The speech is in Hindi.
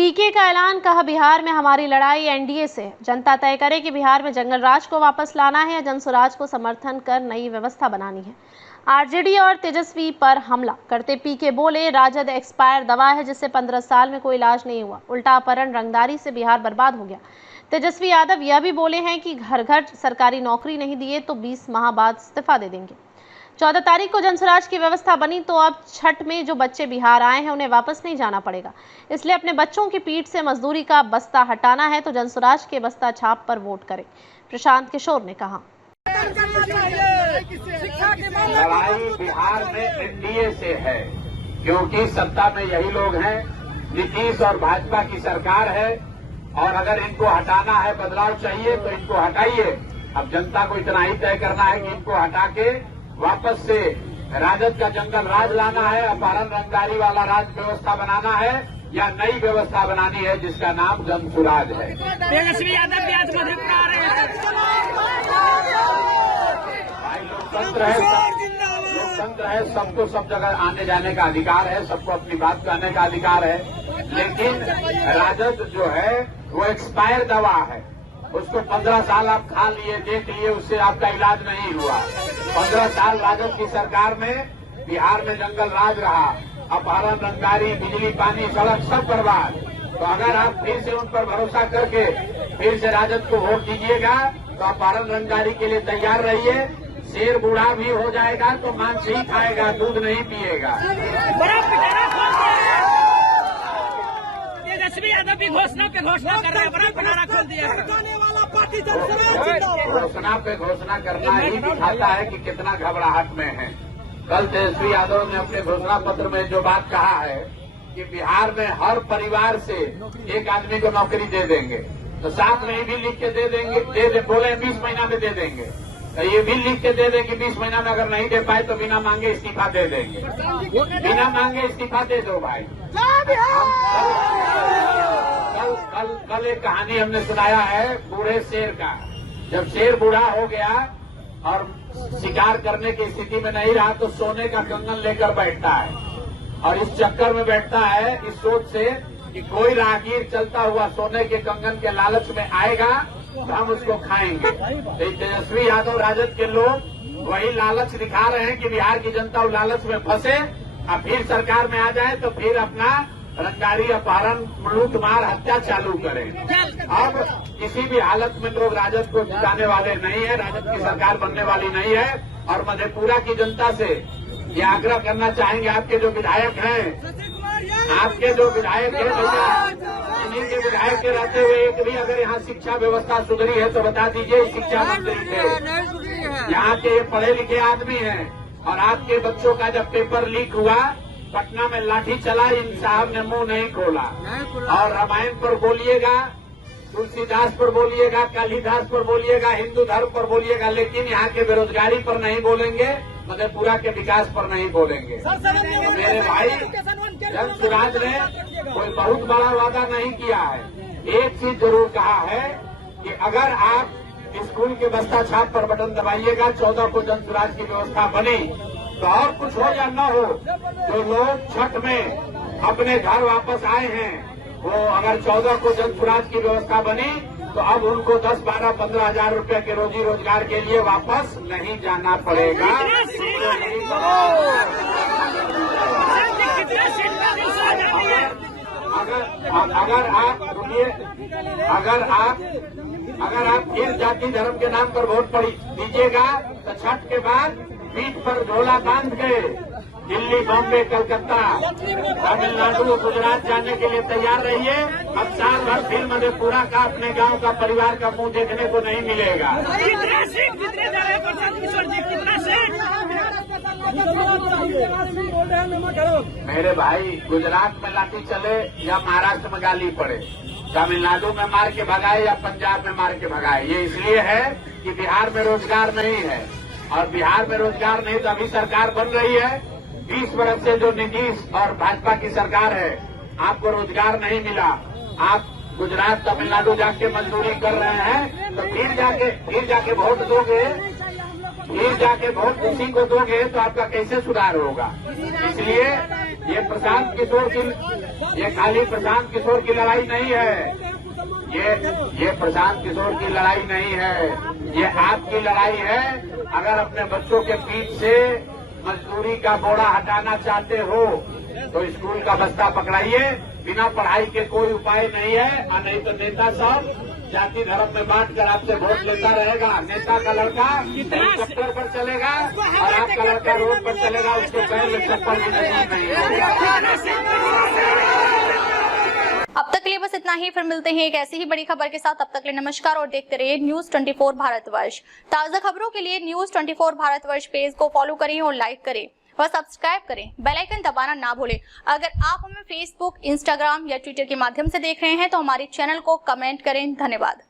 पीके का ऐलान, कहा बिहार में हमारी लड़ाई एनडीए से। जनता तय करे कि बिहार में जंगल राज को वापस लाना है या जनसुराज को समर्थन कर नई व्यवस्था बनानी है। आरजेडी और तेजस्वी पर हमला करते पीके बोले, राजद एक्सपायर दवा है जिससे 15 साल में कोई इलाज नहीं हुआ। उल्टा अपहरण रंगदारी से बिहार बर्बाद हो गया। तेजस्वी यादव यह भी बोले हैं कि घर घर सरकारी नौकरी नहीं दिए तो 20 माह बाद इस्तीफा दे देंगे। 14 तारीख को जनसुराज की व्यवस्था बनी तो अब छठ में जो बच्चे बिहार आए हैं उन्हें वापस नहीं जाना पड़ेगा। इसलिए अपने बच्चों की पीठ से मजदूरी का बस्ता हटाना है तो जनसुराज के बस्ता छाप पर वोट करें, प्रशांत किशोर ने कहा। लड़ाई बिहार में एनडीए से है, क्योंकि सत्ता में यही लोग हैं। नीतीश और भाजपा की सरकार है और अगर इनको हटाना है, बदलाव चाहिए तो इनको हटाइए। अब जनता को इतना ही तय करना है कि इनको हटा के वापस से राजद का जंगल राज लाना है, अपहरण रंगदारी वाला राज व्यवस्था बनाना है या नई व्यवस्था बनानी है जिसका नाम जनसुराज है। तेजस्वी यादव भी आज मधेपुरा आ रहे हैं। भाई लोकतंत्र है, सबको सब जगह आने जाने का अधिकार है, सबको अपनी बात कहने का अधिकार है। लेकिन राजद जो है वो एक्सपायर दवा है, उसको 15 साल आप खा लिए, देख लिए, उससे आपका इलाज नहीं हुआ। 15 साल राजद की सरकार में बिहार में जंगल राज रहा, अपहरण रंगदारी, बिजली, पानी, सड़क सब बर्बाद। तो अगर आप फिर से उन पर भरोसा करके फिर से राजद को वोट दीजिएगा तो अपहरण रंगदारी के लिए तैयार रहिए। शेर बूढ़ा भी हो जाएगा तो मांस ही खाएगा, दूध नहीं पिएगा। तेजस्वी यादव भी घोषणा पे घोषणा कर रहे हैं, बड़ा पिटारा खोल दिया है। घोषणा पे घोषणा करना ही दिखाता है कि कितना घबराहट में है। कल तेजस्वी यादव ने अपने घोषणा पत्र में जो बात कहा है कि बिहार में हर परिवार से एक आदमी को नौकरी दे देंगे, तो साथ में ही भी लिख के दे देंगे, बोले 20 महीना में दे देंगे, तो ये भी लिख के दे देंगे 20 महीना में अगर नहीं दे पाए तो बिना मांगे इस्तीफा दे देंगे। बिना मांगे इस्तीफा दे दो भाई। कल एक कहानी हमने सुनाया है बूढ़े शेर का। जब शेर बूढ़ा हो गया और शिकार करने की स्थिति में नहीं रहा तो सोने का कंगन लेकर बैठता है और इस चक्कर में बैठता है इस सोच से कि कोई राहगीर चलता हुआ सोने के कंगन के लालच में आएगा तो हम उसको खाएंगे। तो तेजस्वी यादव राजद के लोग वही लालच दिखा रहे हैं कि बिहार की जनता उस लालच में फंसे और फिर सरकार में आ जाए तो फिर अपना रंगदारी, अपहरण, लूट मार, हत्या चालू करें। अब किसी भी हालत में लोग राजद को जिताने वाले नहीं है, राजद की सरकार बनने वाली नहीं है। और मधेपुरा की जनता से ये आग्रह करना चाहेंगे, आपके जो विधायक हैं भैया, इन्हीं के विधायक के रहते हुए एक भी अगर यहाँ शिक्षा व्यवस्था सुधरी है तो बता दीजिए। शिक्षा मंत्री थे, यहाँ के ये पढ़े लिखे आदमी हैं और आपके बच्चों का जब पेपर लीक हुआ, पटना में लाठी चला, इन साहब ने मुंह नहीं खोला। और रामायण पर बोलिएगा, तुलसीदास पर बोलिएगा, कालिदास पर बोलिएगा, हिंदू धर्म पर बोलिएगा, लेकिन यहाँ के बेरोजगारी पर नहीं बोलेंगे, मधेपुरा के विकास पर नहीं बोलेंगे। तो मेरे भाई, जनसुराज ने कोई बहुत बड़ा वादा नहीं किया है। एक चीज जरूर कहा है कि अगर आप स्कूल के बस्ता छाप पर बटन दबाइएगा, 14 को जनसुराज की व्यवस्था बनी तो और कुछ हो या न हो, जो लोग छठ में अपने घर वापस आए हैं वो अगर 14 को जनसुराज की व्यवस्था बनी तो अब उनको 10, 12, 15 हजार रुपए के रोजी रोजगार के लिए वापस नहीं जाना पड़ेगा। अगर आप फिर जाति धर्म के नाम पर वोट दीजिएगा तो छठ के बाद पीठ पर झोला बांध के दिल्ली, बॉम्बे, कलकत्ता, तमिलनाडु, गुजरात जाने के लिए तैयार रहिए। अब साल भर फिर मधेपुरा का, अपने गांव का, परिवार का मुंह देखने को नहीं मिलेगा। मेरे भाई, गुजरात में लाठी चले या महाराष्ट्र में गाली पड़े, तमिलनाडु में मार के भगाए या पंजाब में मार के भगाए, ये इसलिए है कि बिहार में रोजगार नहीं है। और बिहार में रोजगार नहीं तो अभी सरकार बन रही है। 20 वर्ष से जो नीतीश और भाजपा की सरकार है, आपको रोजगार नहीं मिला। आप गुजरात, तमिलनाडु जाके मजदूरी कर रहे हैं तो फिर जाके वोट दोगे, फिर जाके वोट उसी को दोगे तो आपका कैसे सुधार होगा। इसलिए ये प्रशांत किशोर की, ये खाली प्रशांत किशोर की लड़ाई नहीं है, ये प्रशांत किशोर की लड़ाई नहीं है, ये आपकी लड़ाई है। अगर अपने बच्चों के पीठ से मजदूरी का बोरा हटाना चाहते हो तो स्कूल का बस्ता पकड़ाइए। बिना पढ़ाई के कोई उपाय नहीं है, और नहीं तो नेता सब जाति धर्म में बांट कर आपसे वोट लेता रहेगा। नेता का लड़का हेलीकॉप्टर पर चलेगा और आपका लड़का रोड पर चलेगा, उसके पैर में चप्पल भी नहीं होगा। अब तक के लिए बस इतना ही, फिर मिलते हैं एक ऐसी ही बड़ी खबर के साथ। तब तक के लिए नमस्कार और देखते रहिए न्यूज 24 भारतवर्ष। ताजा खबरों के लिए न्यूज 24 भारतवर्ष पेज को फॉलो करें और लाइक करें और सब्सक्राइब करें। बेल आइकन दबाना ना भूलें। अगर आप हमें फेसबुक, इंस्टाग्राम या ट्विटर के माध्यम से देख रहे हैं तो हमारे चैनल को कमेंट करें। धन्यवाद।